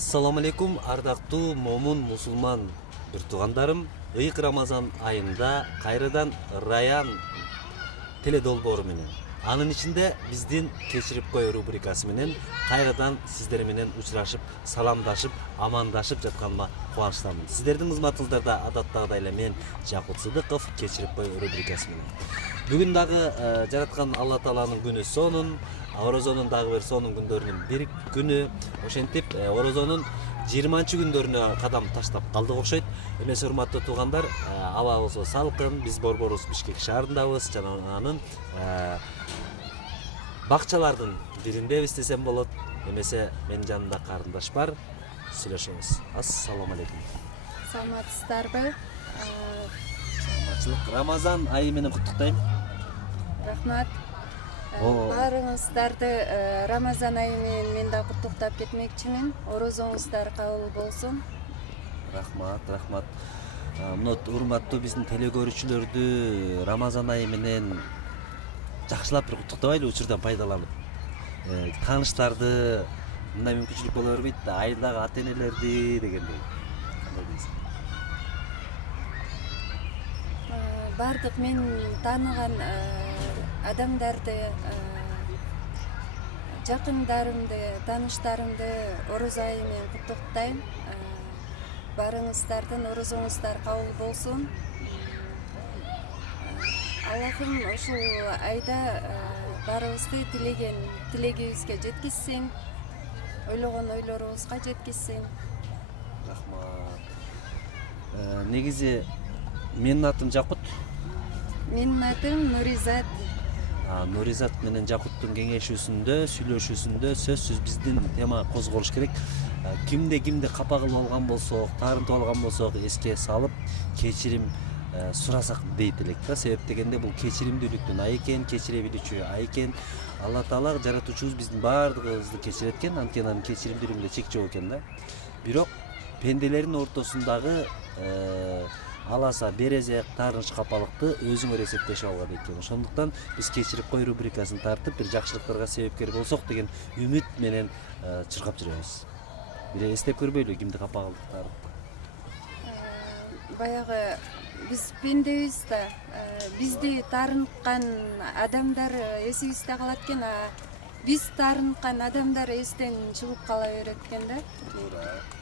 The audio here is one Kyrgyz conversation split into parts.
Ассаламу алейкум, ардактуу момун мусулман бир туугандарым. Ыйык Рамазан айында кайрадан Раян теледолбоору менен, анын ичинде биздин кечирип кой рубрикасы менен кайрадан сиздер менен учурашып, саламдашып, амандашып жатканыма кубанычтамын. Сиздердин кызматыңыздарда адаттагыдай эле мен Жакут Сыдыков кечирип кой рубрикасы менен. Бүгүн дагы жараткан Алла Тааланын күнү сонун, Орозонун дагы бир сонун күндөрүнүн бир күнү. Ошентип Орозонун 20-күндөрүнө кадам таштап калдык окшойт. Эмесе урматтуу туугандар, аба болсо салкын, биз борборубуз Бишкек шаарындабыз жана анын бакчалардын бириндебиз десем болот. Эмесе менин жанымда карындаш бар. Сүйлөшөбүз. Ассаламу алейкум. Саламатсыздарбы? Саламатчылык. Рамазан айы менен куттуктайм. Рахмат. Баарыңыздарды Рамазан айы менен мен да куттуктап кетмекчимин. Орозоңуздар кабыл болсун. Рахмат. Мына урматтуу биздин телекөрүүчүлөрдү Рамазан айы менен жакшылап бир куттуктабайлы, учурдан пайдаланып. Тааныштарды мындай мүмкүнчүлүк боло бербейт да, айылдагы ата-энелерди дегендей. Кандай дейсиң? Бардык мен тааныган адамдарды, жакындарымды, тааныштарымды Орозо айы менен куттуктайм. Баарыңыздардын орозоңуздар кабыл болсун. Аллахым ушул айда баарыбызды тилеген тилегибизге жеткизсин, ойлогон ойлорубузга жеткизсин. Рахмат. Негизи менин атым Жакут. Менин атым Нуризат. Нуризат менен Жакуттун кеңешүүсүндө, сүйлөшүүсүндө сөзсүз биздин тема козголуш керек. Кимди капа кылып алган болсок, таарынтып алган болсок, эске салып, кечирим сурасак дейт элек да. Себеп дегенде бул кечиримдүүлүктүн айы экен, кечире билүүчү айы экен. Алла Таала жаратуучубуз биздин баардыгыбызды кечирет экен, анткени анын кечиримдүүлүгүндө чек жок экен да. Бирок пенделердин ортосундагы аласа, березек, таарынч капалыкты өзүңөр эсептешип алган экен. Ошондуктан биз кечирип кой рубрикасын тартып, бир жакшылыктарга себепкер болсок деген үмүт менен чыркап жүрөбүз. Бир эстеп көрбөйлү кимди капа кылдыктарын. Баягы биз пендебиз да, бизди таарынткан адамдар эсибизде калат экен, биз таарынткан адамдар эстен чыгып кала берет экен да.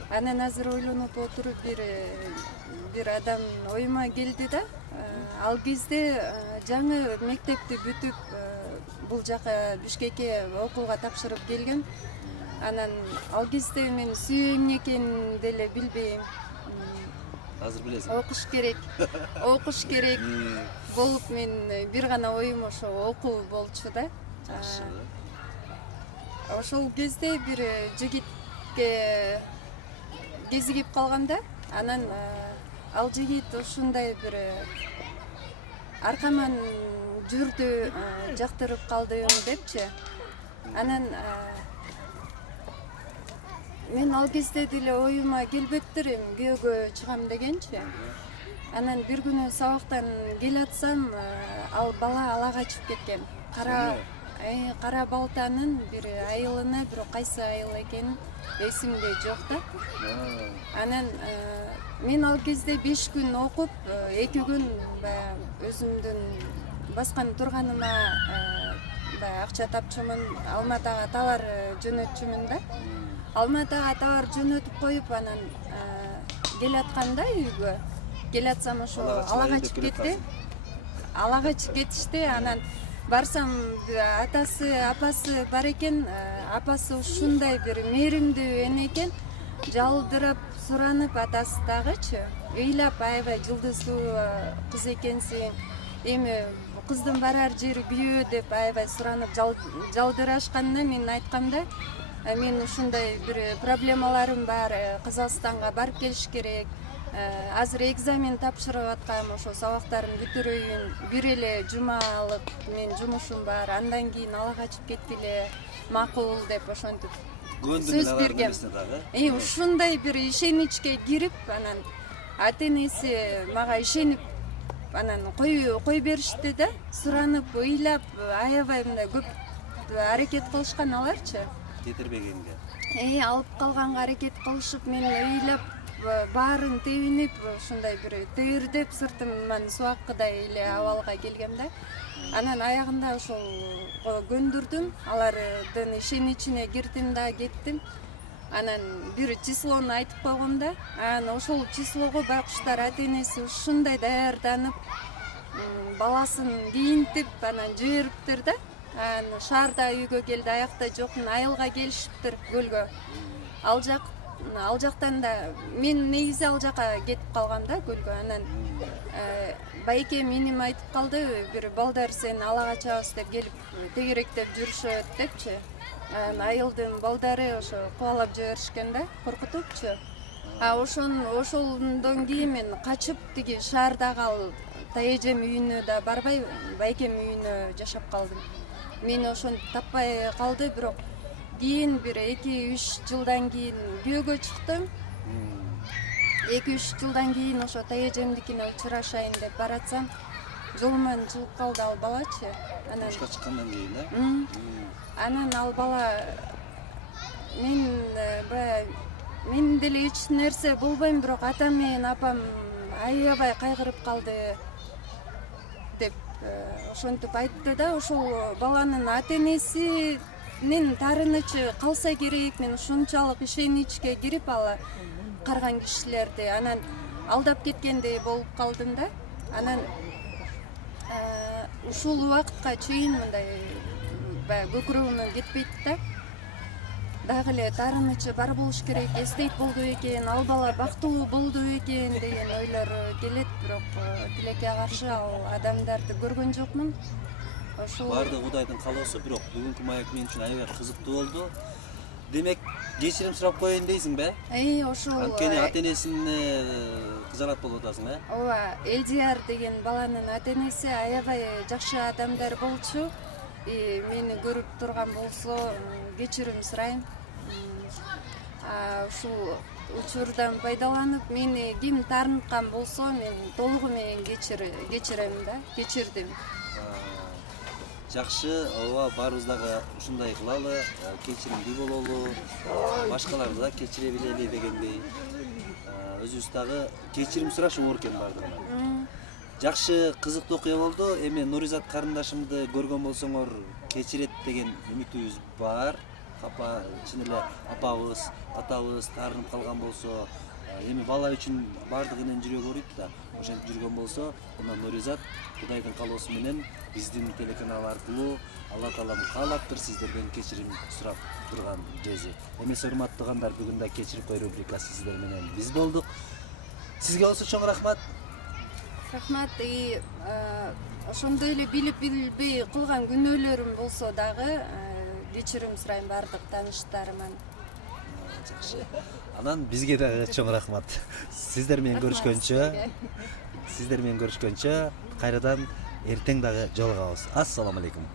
Анан азыр ойлонуп отуруп бир адам оюма келди да. Ал кезде жаңы мектепти бүтүп бул жака Бишкекке окууга тапшырып келген. Анан ал кезде мен сүйөйм экен деле билбейм. Азыр билесиң. Окуш керек болуп мен бир гана оюм ошо окуу болчу да. Ошол кезде бир жигитке кезигип калганда, анан ал жигит ушундай бир аркаман жүрдү, жактырып калдым депчи. Анан мен ал кезде деле оюма келбептир, күйөөгө чыгам дегенчи. Анан бир күнү сабактан келатсам, ал бала ала качып кеткен. Кара балтанын бир айылына, бирок кайсы айыл экенин эсимде жок да. Анан мен ал кезде 5 күн окуп, 2 күн өзүмдүн баскан турганыма акча тапчумун, Алматага товар жөнөтчүмүн да. Алматага товар жөнөтүп коюп, анан келатканда үйгө, келатсам ошо ала качып кетти. Ала качып кетишти, анан барсам атасы, апасы бар экен. Апасы ушундай бир мээримдүү эне экен. Жалдырап суранып атасы дагычы, ыйлап аябай жылдыздуу кыз экенсиң, эми кыздын барар жери күйөө деп аябай суранып жалдырашканда мен айткамда, мен ушундай бир проблемаларым бар, Кызакстанга барып келиш керек. Азыр экзамен тапшырып аткам, ошо сабактарын бүтүрөйүн, бир эле жумалык мен жумушум бар, андан кийин ала качып кеткиле, макул деп ошентип сөз бергем. Ушундай бир ишеничке кирип, анан ата-энеси мага ишенип, анан кой беришти да, суранып, ыйлап, аябай мындай көп аракет кылышкан аларчы. жетирбегенге. Алып калганга аракет кылышып, мен ыйлап баарын тебинип ушундай бир тыырдеп сыртыман субаккыдай эле абалга келгем да. Анан аягында ошол көндүрдүм, алардын ишенин ичине кирдим да кеттим. Анан бир числону айтып койгом да, анан ошол числого байкуштар ата-энеси ушундай даярданып, баласын кийинтип, анан жибериптир да. Анан шаарда үйгө келди, аякта жокмун, айылга келишиптир көлгө. Ал жактан да мен негизи ал жака кетип калгам да көлгө. Анан байкем иним айтып калды, бир балдар сени алага чабабыз деп келип тегеректеп жүрүшөт депчи. Айылдын балдары ошо кубалап жиберишкен да, коркутупчу. Ошондон кийин мен качып тиги шаардагы ал тайэжем үйүнө да барбай, байкем үйүнө жашап калдым. Мени ошентип таппай калды, бирок кийин бир 2-3 жылдан кийин күйөөгө чыктым. 2-3 жылдан кийин ошо тайэжемдикине учурашайын деп баратсам, жолуман чыгып калды ал балачы. Анан Турмушка чыккандан кийин, да? Анан ал бала мен деле эч нерсе болбойм, бирок атам менен апам аябай кайгырып калды деп ошентип айтты да. Ошол баланын ата-энесинин таарынычы калса керек, мен ушунчалык ишеничке кирип ала карган кишилерди анан алдап кеткендей болуп калдым да. Анан ушул убакытка чейин мындай көкүрөгүмөн кетпейт да. Дагы эле таарынычы бар болуш керек, эстейт болду экен, ал бала бактылуу болду экен деген ойлор келет, бирок тилекке каршы ал адамдарды көргөн жокмун. Ошол Баардыгы Кудайдын каалоосу, бирок бүгүнкү маек мен үчүн аябай кызыктуу болду. Демек, кечирим сурап коеюн дейсиңби? Ошол Анткени ата-энесине кызарат болуп атасың, Ооба, Элдияр деген баланын ата-энеси аябай жакшы адамдар болчу. Мени көрүп турган болсо кечирим сурайм. Ушул учурдан пайдаланып, мени ким таарынткан болсо, мен толугу менен кечирем да, кечирдим. Жакшы, ооба, баарыбыз дагы ушундай кылалы, кечиримдүү бололу, башкаларды да кечире билели дегендей. Өзүбүз дагы кечирим сурашым экен баардыгына. Жакшы, кызыктуу окуя болду. Эми Нуризат карындашымды көргөн болсоңор кечирет деген үмүтүбүз бар. Чын эле апабыз, атабыз таарынып калган болсо, эми бала үчүн баардыгынын жүрөгү ооруйт да. Ошентип жүргөн болсо, мына Нуризат Кудайдын каалоосу менен биздин телеканал аркылуу Алла Таалам каалаптыр сиздерден кечирим сурап турган жези. Эмес урматтуу туугандар, бүгүн да кечирип кой рубрикасы сиздер менен биз болдук. Сизге болсо чоң рахмат. Рахмат. Ошондой эле билип билбей кылган күнөөлөрүм болсо дагы кечирим сурайм баардык тааныштарыман. Жакшы. Анан бизге дагы чоң рахмат. Сиздер менен көрүшкөнчө кайрадан эртең дагы жолугабыз. Ассаламу алейкум.